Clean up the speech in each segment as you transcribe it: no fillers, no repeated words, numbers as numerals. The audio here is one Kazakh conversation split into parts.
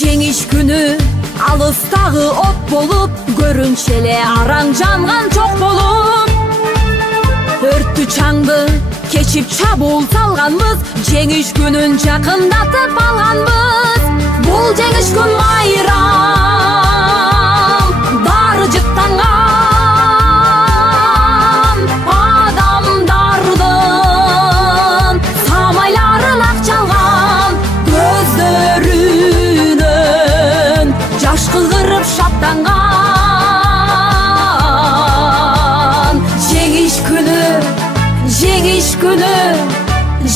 Жеңиш күнү алыстагы от болуп, көрүнчү эле араң жанган жок болуп. Өрттү чаңды кечип чабуул салганбыз, жеңиш күнүн жакындатып алганбыз. Бул жеңиш күн майрам, баары жыттанган адамдардын самайларын ак чалган, көздөрүнөн жаш кыгырып шаттанган. Жеңиш күнү, жеңиш күнү,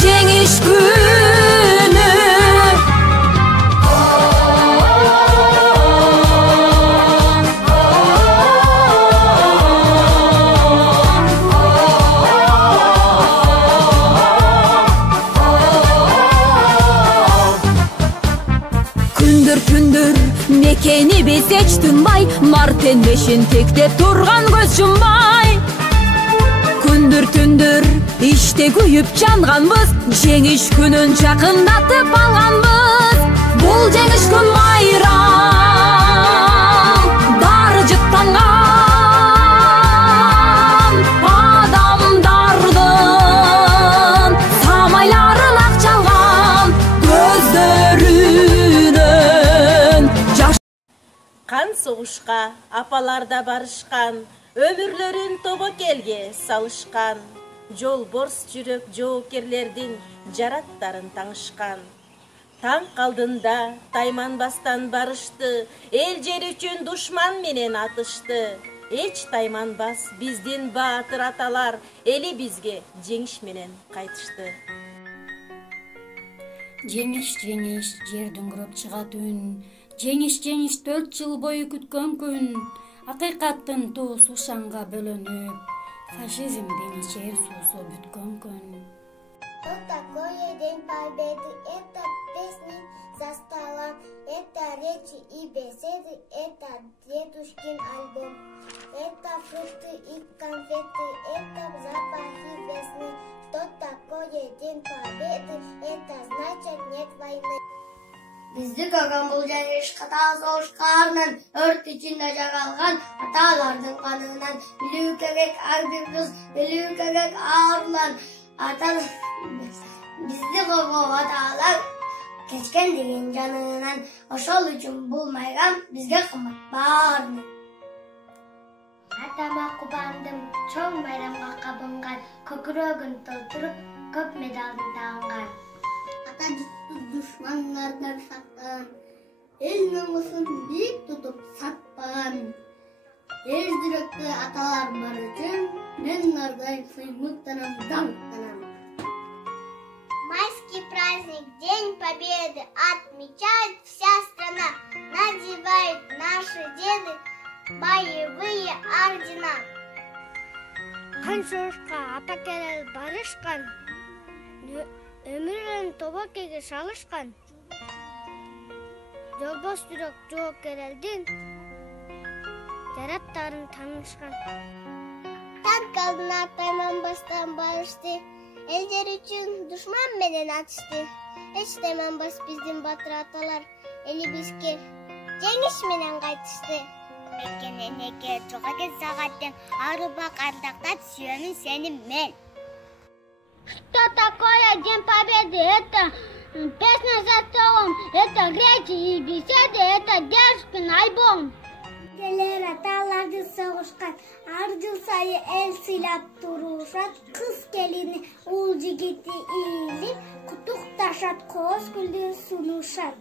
жеңиш күнү. Күндүр мекени биз эч тынбай, мартенмешин тектеп турган көз жумбай. Күндүр иште күйүп жанганбыз, жеңиш күнүн жакындатып алганбыз. Бул жеңиш күн майрам, баары жыттанган адамдардын самайларын ак чалган, көздөрүнөн жаш. Кан согушка апаларда барышкан, өмүрлөрүн тобокелге салышкан. Жолборс жүрөк жоокерлердин жараттарын таңышкан. Таң алдында тайманбастан барышты, эл жер үчүн душман менен атышты. Эч тайманбас биздин баатыр аталар, эли бизге жеңиш менен кайтышты. Жеңиш, жеңиш, жерден күрөп чыгат үн. Жеңиш, жеңиш, 4 жыл бою күткөн күн. Акыйкаттын туусу шаңга бөлөнүп, фашизмдин ичер суусу бүткөн күн. Вот такое день победы, это песни за столом, это речи и беседы, это дедушкин альбом, это фрукты и конфеты, это запахи весны. Что такое день победы, это значит нет войны. Bizdi ko'rgan бұл жеңиш қата соғышқарынан, өрт içinde жағалған аталардың қанынан. Білу керек әрбір қыз, білу керек арулар. Bizdi ko'rgan аталар кечкен деген жанынан. Ошол үшін бұл майрам бізге қымбат барын. Атама қубандым, чоң майрамға қабынған, көкірегін толтырып, көп медалын тағынған. Ата düşmanlardan saklan, el namusun büyük tutup satpan. Er yürekli atalar var için, ben oradayım sıymıktanam, damtanam. Майский праздник, День Победы, отмечает вся страна. Надевают наши деды боевые ордена. Қан соғышқа ата келел барышқан, өмірін тобокеге шалышқан. Жолбос жүрек жоокерлердин жараттарын таңышқан. Танк алдына тайманбастан барышты, элдер үчүн душман менен атышты. Эч тайманбас биздин батыр аталар, эли бизге жеңиш менен кайтышты. Экен энеке чока кез сагаттен арыба кандактат сүйөнүм сени мен. Что такое День Победы? Это песня за столом, это речи и беседы, это дедушкин альбом. Келер аталарды соғышқан, ар жыл сайы эл сыйлап турушат, кыз келини ул жигити ийли, кутукташат, кооз гүлдү сунушат.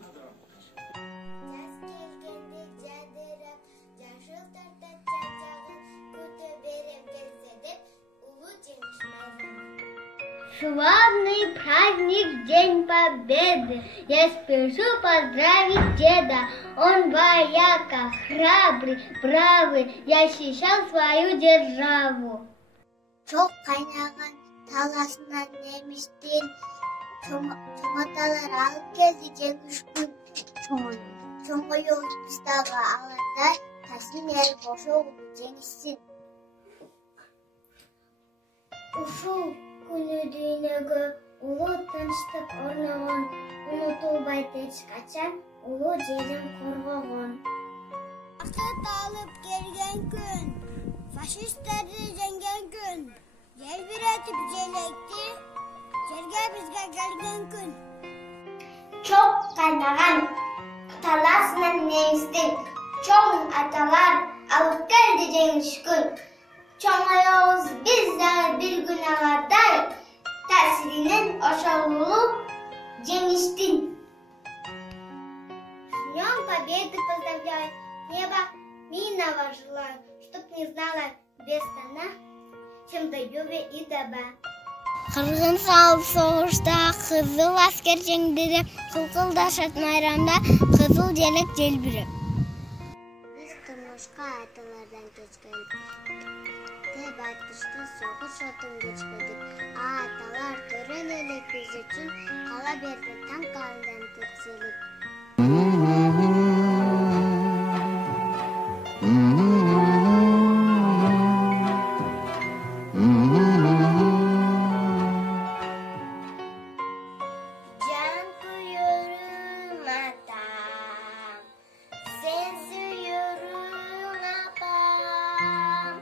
Славный праздник, День Победы. Я спешу поздравить деда. Он вояка, храбрый, бравый, защищал свою державу. Çok kaynagan talasından nemiştin, çomatalar alıp geldi cengiz gün. Çoğu yol istağı alanda taslim yer boşu oldu cengizsin. Ушул күнү дүйнөгө улуу тынчтык орногон, унутуп туубайт эч качан, улуу жерин коргогон. Бақыт алып келген күн, фашисттерди жеңген күн, желбіретіп желекті, жерге бізге келген күн. Çok kaynagan talasının nemizden, çoğun atalar alıp geldi cengiz gün. Çoğayağız bizler bir gün ağarday, tesirinin oşağılığı cengizdin. С Днем Победы поздравляю, небо минного желаю, чтоб не знала без тона, чем до юга и доба. Kırgın sağlıp soğuşta, kızıl asker jеңдири, kılkıldaşat mayranda, kızıl jelek jelbirip. Biz turmuşka atalardan geçmedik. Tep atışta soğuş otun geçmedik. Atalar tören elek biz için, kala berdi tan kalından tepselik. Can kuyurum atam, sensiyorum apam,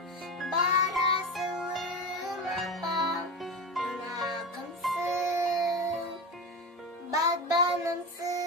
barasılım apam, anakımsın, badbanımsın.